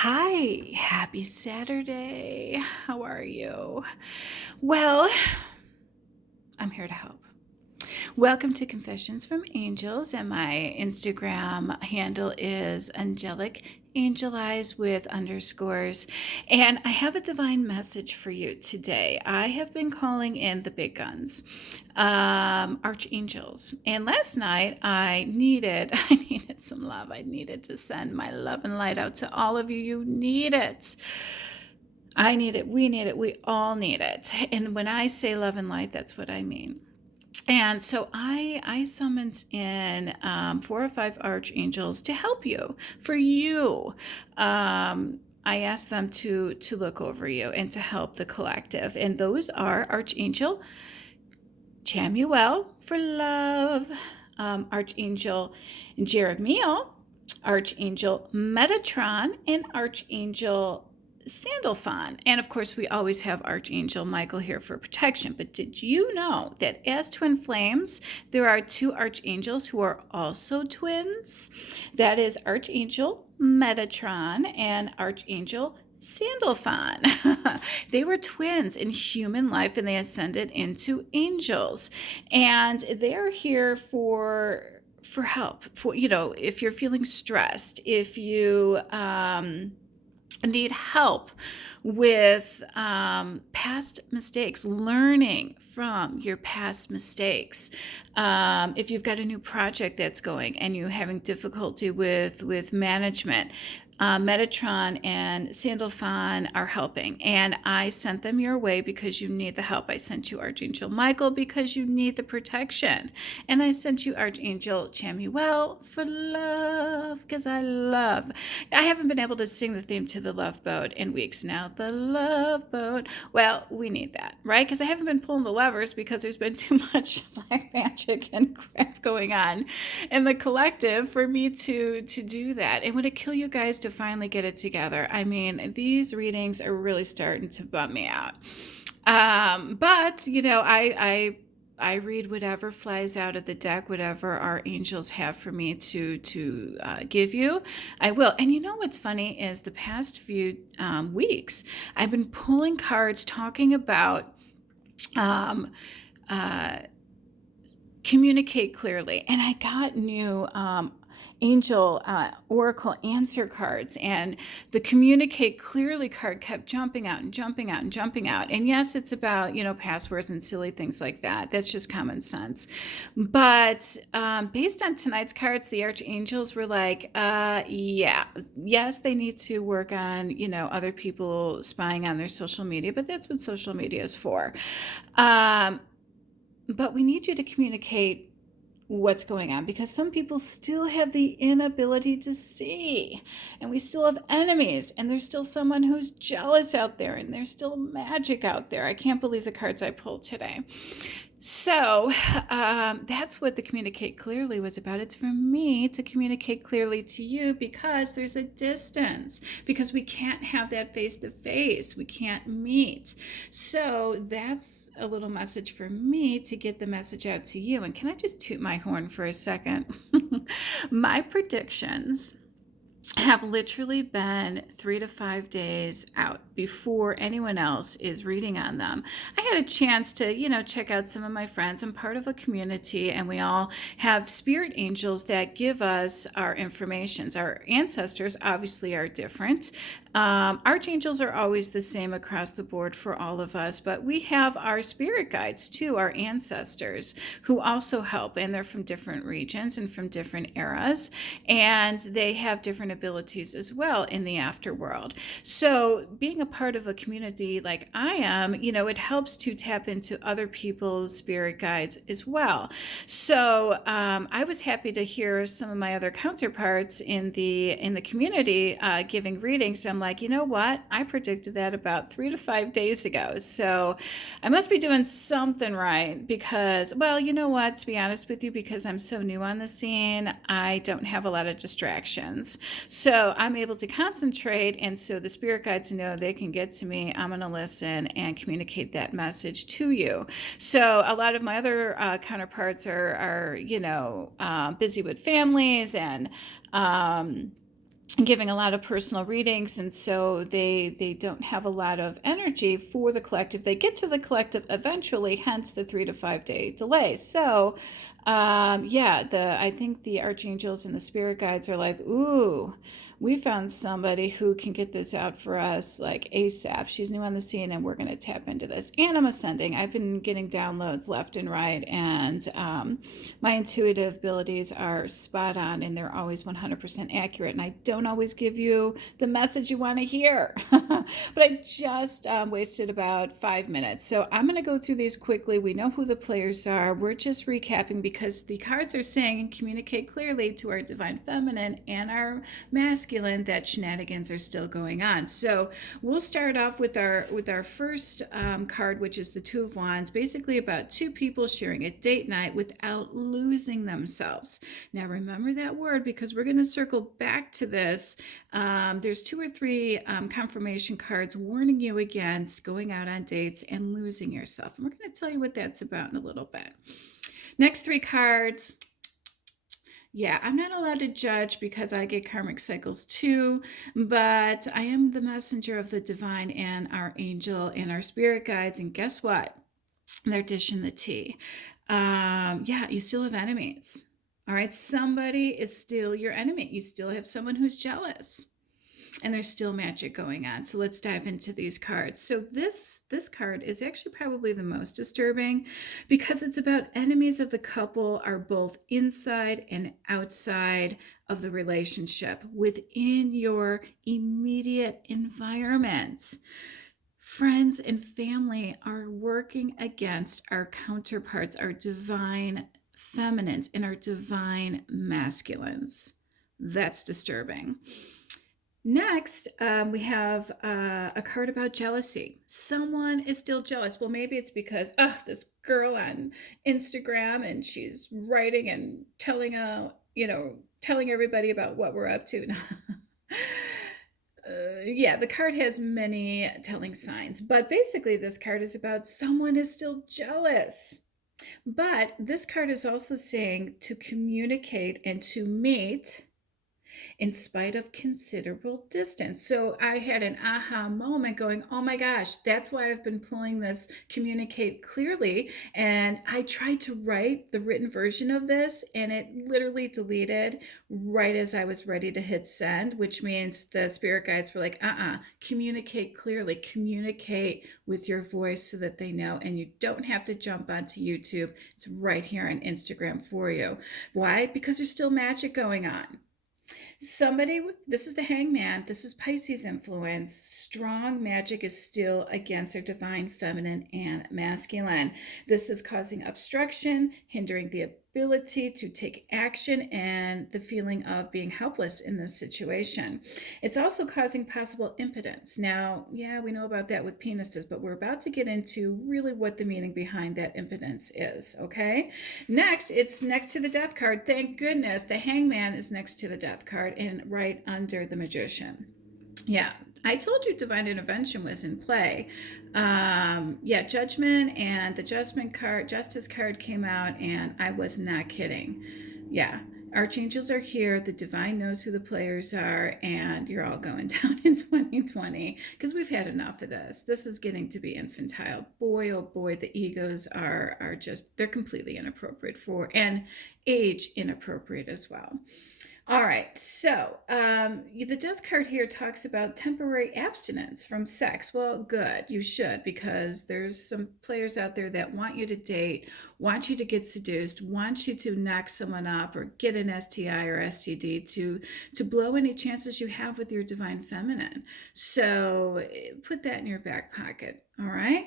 Hi, happy Saturday. How are you? Well, I'm here to help. Welcome to Confessions from Angels, and my Instagram handle is angelic angelize with underscores. And I have a divine message for you today. I have been calling in the big guns, archangels. And last night I needed some love. I needed to send my love and light out to all of you. You need it. I need it. We need it. We all need it. And when I say love and light, that's what I mean. And so I summoned in 4 or 5 archangels to help you, for you. I asked them to look over you and to help the collective. And those are Archangel Chamuel for love, Archangel Jeremiel, Archangel Metatron, and Archangel Sandalphon. And of course, we always have Archangel Michael here for protection. But did you know that as twin flames, there are 2 archangels who are also twins? That is Archangel Metatron and Archangel Sandalphon. They were twins in human life and they ascended into angels. And they're here for help. For, if you're feeling stressed, if you need help with past mistakes, learning from your past mistakes. If you've got a new project that's going and you're having difficulty with management, Metatron and Sandalphon are helping, and I sent them your way because you need the help. I sent you Archangel Michael because you need the protection, and I sent you Archangel Chamuel for love because I love. I haven't been able to sing the theme to the Love Boat in weeks now. The Love Boat. Well, we need that, right? Because I haven't been pulling the levers because there's been too much black magic and crap going on in the collective for me to do that. And would it kill you guys to finally get it together? I mean, these readings are really starting to bum me out. But I read whatever flies out of the deck, whatever our angels have for me to give you, I will. And you know what's funny is the past few weeks, I've been pulling cards talking about communicate clearly, and I got new angel oracle answer cards, and the communicate clearly card kept jumping out and jumping out and jumping out. And yes, it's about passwords and silly things like that. That's just common sense. But based on tonight's cards, the archangels were like, yes, they need to work on other people spying on their social media, but that's what social media is for. But we need you to communicate what's going on, because some people still have the inability to see, and we still have enemies, and there's still someone who's jealous out there, and there's still magic out there. I can't believe the cards I pulled today. So that's what the communicate clearly was about. It's for me to communicate clearly to you because there's a distance, because we can't have that face to face. We can't meet. So that's a little message for me to get the message out to you. And can I just toot my horn for a second? My predictions have literally been 3 to 5 days out before anyone else is reading on them. I had a chance to, check out some of my friends. I'm part of a community, and we all have spirit angels that give us our informations. Our ancestors obviously are different. Archangels are always the same across the board for all of us, but we have our spirit guides too, our ancestors, who also help, and they're from different regions and from different eras, and they have different abilities as well in the afterworld. So being a part of a community like I am, it helps to tap into other people's spirit guides as well. So I was happy to hear some of my other counterparts in the community giving readings. I'm like, you know what? I predicted that about 3 to 5 days ago. So I must be doing something right, because, well, you know what? To be honest with you, because I'm so new on the scene, I don't have a lot of distractions. So I'm able to concentrate, and so the spirit guides know they can get to me. I'm going to listen and communicate that message to you. So a lot of my other counterparts are busy with families and giving a lot of personal readings, and so they don't have a lot of energy for the collective. They get to the collective eventually, hence the 3 to 5 day delay. So yeah, I think the archangels and the spirit guides are like, ooh, we found somebody who can get this out for us like ASAP. She's new on the scene and we're going to tap into this. And I'm ascending. I've been getting downloads left and right, and my intuitive abilities are spot on, and they're always 100% accurate. And I don't always give you the message you want to hear. But I just wasted about 5 minutes. So I'm going to go through these quickly. We know who the players are. We're just recapping because the cards are saying and communicate clearly to our divine feminine and our masculine that shenanigans are still going on. So we'll start off with our first card, which is the Two of Wands, basically about two people sharing a date night without losing themselves. Now remember that word, because we're going to circle back to this. There's 2 or 3 confirmation cards warning you against going out on dates and losing yourself. And we're going to tell you what that's about in a little bit. Next 3 cards. Yeah, I'm not allowed to judge because I get karmic cycles too, but I am the messenger of the divine and our angel and our spirit guides. And guess what? They're dishing the tea. Yeah, you still have enemies. All right, somebody is still your enemy. You still have someone who's jealous. And there's still magic going on. So let's dive into these cards. So this card is actually probably the most disturbing because it's about enemies of the couple are both inside and outside of the relationship within your immediate environment. Friends and family are working against our counterparts, our divine feminines and our divine masculines. That's disturbing. Next, we have a card about jealousy. Someone is still jealous. Well, maybe it's because, this girl on Instagram and she's writing and telling everybody about what we're up to. Yeah, the card has many telling signs, but basically this card is about someone is still jealous. But this card is also saying to communicate and to mate in spite of considerable distance. So I had an aha moment going, oh my gosh, that's why I've been pulling this communicate clearly. And I tried to write the written version of this and it literally deleted right as I was ready to hit send, which means the spirit guides were like, communicate clearly, communicate with your voice so that they know. And you don't have to jump onto YouTube. It's right here on Instagram for you. Why? Because there's still magic going on. This is the Hangman, this is Pisces influence. Strong magic is still against their divine feminine and masculine. This is causing obstruction, hindering the ability to take action and the feeling of being helpless in this situation. It's also causing possible impotence. Now, yeah, we know about that with penises, but we're about to get into really what the meaning behind that impotence is, okay? Next, it's next to the Death card. Thank goodness the Hangman is next to the Death card and right under the Magician. Yeah, I told you divine intervention was in play. Yeah, judgment and the justice card came out, and I was not kidding. Yeah, archangels are here. The divine knows who the players are, and you're all going down in 2020 because we've had enough of this. This is getting to be infantile. Boy, oh boy, the egos are just, they're completely inappropriate and age inappropriate as well. All right, so the Death card here talks about temporary abstinence from sex. Well, good, you should, because there's some players out there that want you to date, want you to get seduced, want you to knock someone up or get an STI or STD to blow any chances you have with your divine feminine. So put that in your back pocket, all right?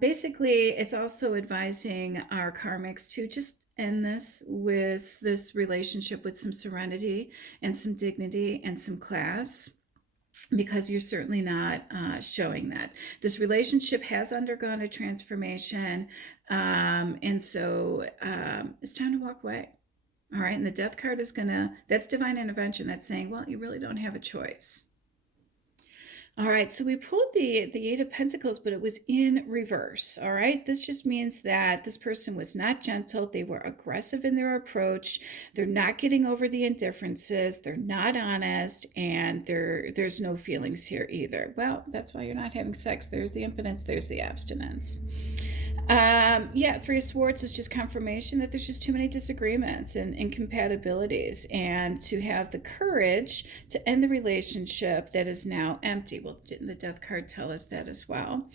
Basically, it's also advising our karmics to just end this with this relationship with some serenity and some dignity and some class, because you're certainly not showing that. This relationship has undergone a transformation, and so it's time to walk away. All right, and the Death card is that's divine intervention. That's saying, well, you really don't have a choice. All right, so we pulled the Eight of Pentacles, but it was in reverse. All right, this just means that this person was not gentle. They were aggressive in their approach. They're not getting over the indifferences. They're not honest, and there's no feelings here either. Well, that's why you're not having sex. There's the impotence. There's the abstinence. Yeah, Three of Swords is just confirmation that there's just too many disagreements and incompatibilities, and to have the courage to end the relationship that is now empty. Well, didn't the Death card tell us that as well?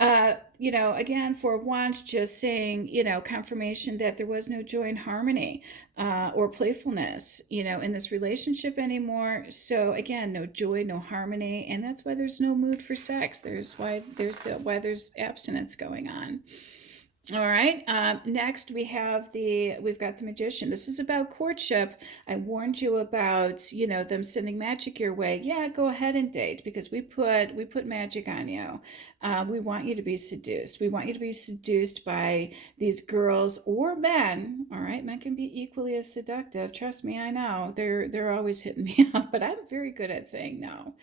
Again, Four of Wands, just saying, confirmation that there was no joy and harmony or playfulness, in this relationship anymore. So again, no joy, no harmony, and that's why there's no mood for sex. Why there's abstinence going on. All right. Next, we've got the Magician. This is about courtship. I warned you about, them sending magic your way. Yeah, go ahead and date, because we put magic on you. We want you to be seduced. We want you to be seduced by these girls or men. All right, men can be equally as seductive. Trust me, I know. They're always hitting me up, but I'm very good at saying no.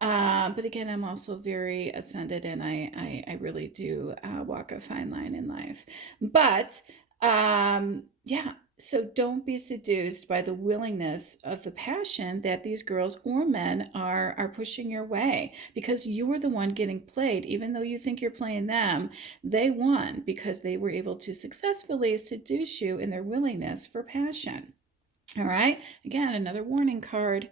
But again, I'm also very ascended, and I really do walk a fine line in life. But yeah, so don't be seduced by the willingness of the passion that these girls or men are pushing your way, because you're the one getting played. Even though you think you're playing them, they won because they were able to successfully seduce you in their willingness for passion. All right, again, another warning card.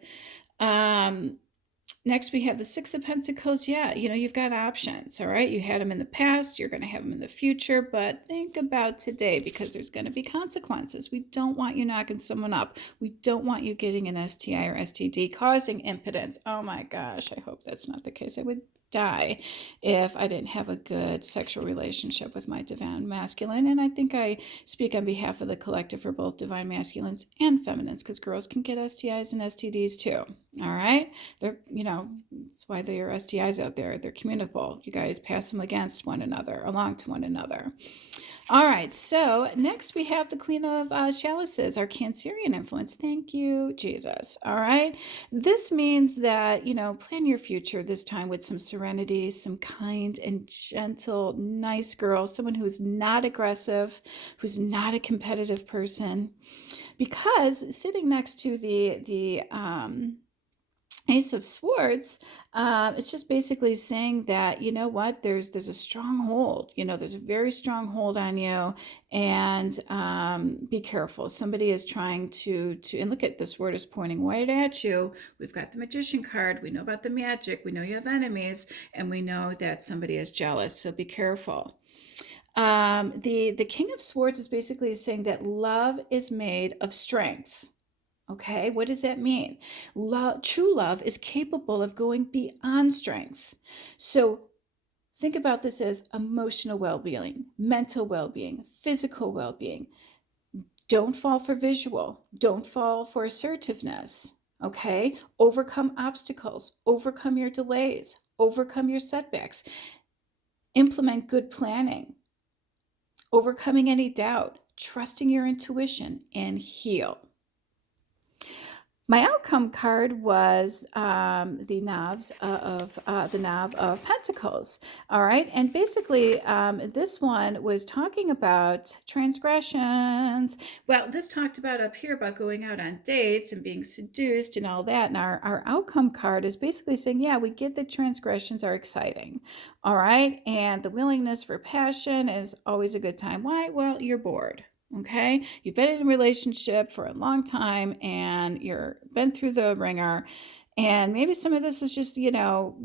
Next, we have the Six of Pentacles. Yeah, you've got options, all right? You had them in the past, you're going to have them in the future, but think about today, because there's going to be consequences. We don't want you knocking someone up. We don't want you getting an STI or STD, causing impotence. Oh my gosh, I hope that's not the case. I would die if I didn't have a good sexual relationship with my divine masculine. And I think I speak on behalf of the collective for both divine masculines and feminines, because girls can get STIs and STDs too. All right, they're that's why there are STIs out there. They're communicable. You guys pass them against one another, along to one another. All right, so next we have the Queen of Chalices, our Cancerian influence. Thank you, Jesus. All right, this means that, plan your future this time with some serenity, some kind and gentle, nice girl, someone who's not aggressive, who's not a competitive person, because sitting next to the Ace of Swords, it's just basically saying that, there's a stronghold, there's a very strong hold on you, and be careful. Somebody is trying to, and look at this word is pointing right at you. We've got the Magician card. We know about the magic. We know you have enemies, and we know that somebody is jealous. So be careful. The King of Swords is basically saying that love is made of strength. Okay, what does that mean? True love is capable of going beyond strength. So think about this as emotional well-being, mental well-being, physical well-being. Don't fall for visual. Don't fall for assertiveness. Okay, overcome obstacles, overcome your delays, overcome your setbacks, implement good planning, overcoming any doubt, trusting your intuition, and heal. My outcome card was the Knave of Pentacles. All right, and basically, this one was talking about transgressions. Well, this talked about up here about going out on dates and being seduced and all that. And our outcome card is basically saying, yeah, we get that transgressions are exciting. All right, and the willingness for passion is always a good time. Why? Well, you're bored. Okay, you've been in a relationship for a long time, and you're been through the ringer, and maybe some of this is just,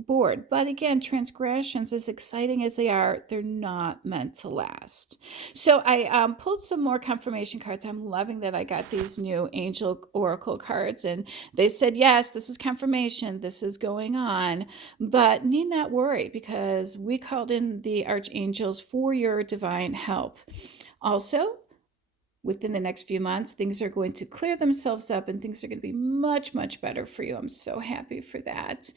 bored. But again, transgressions, as exciting as they are, they're not meant to last. So I pulled some more confirmation cards. I'm loving that I got these new angel oracle cards, and they said, yes, this is confirmation. This is going on, but need not worry, because we called in the archangels for your divine help. Also, within the next few months, things are going to clear themselves up, and things are going to be much, much better for you. I'm so happy for that.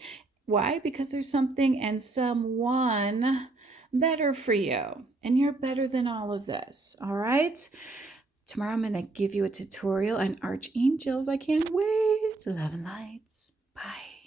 Why? Because there's something and someone better for you, and you're better than all of this. All right. Tomorrow I'm going to give you a tutorial on archangels. I can't wait. Love and lights. Bye.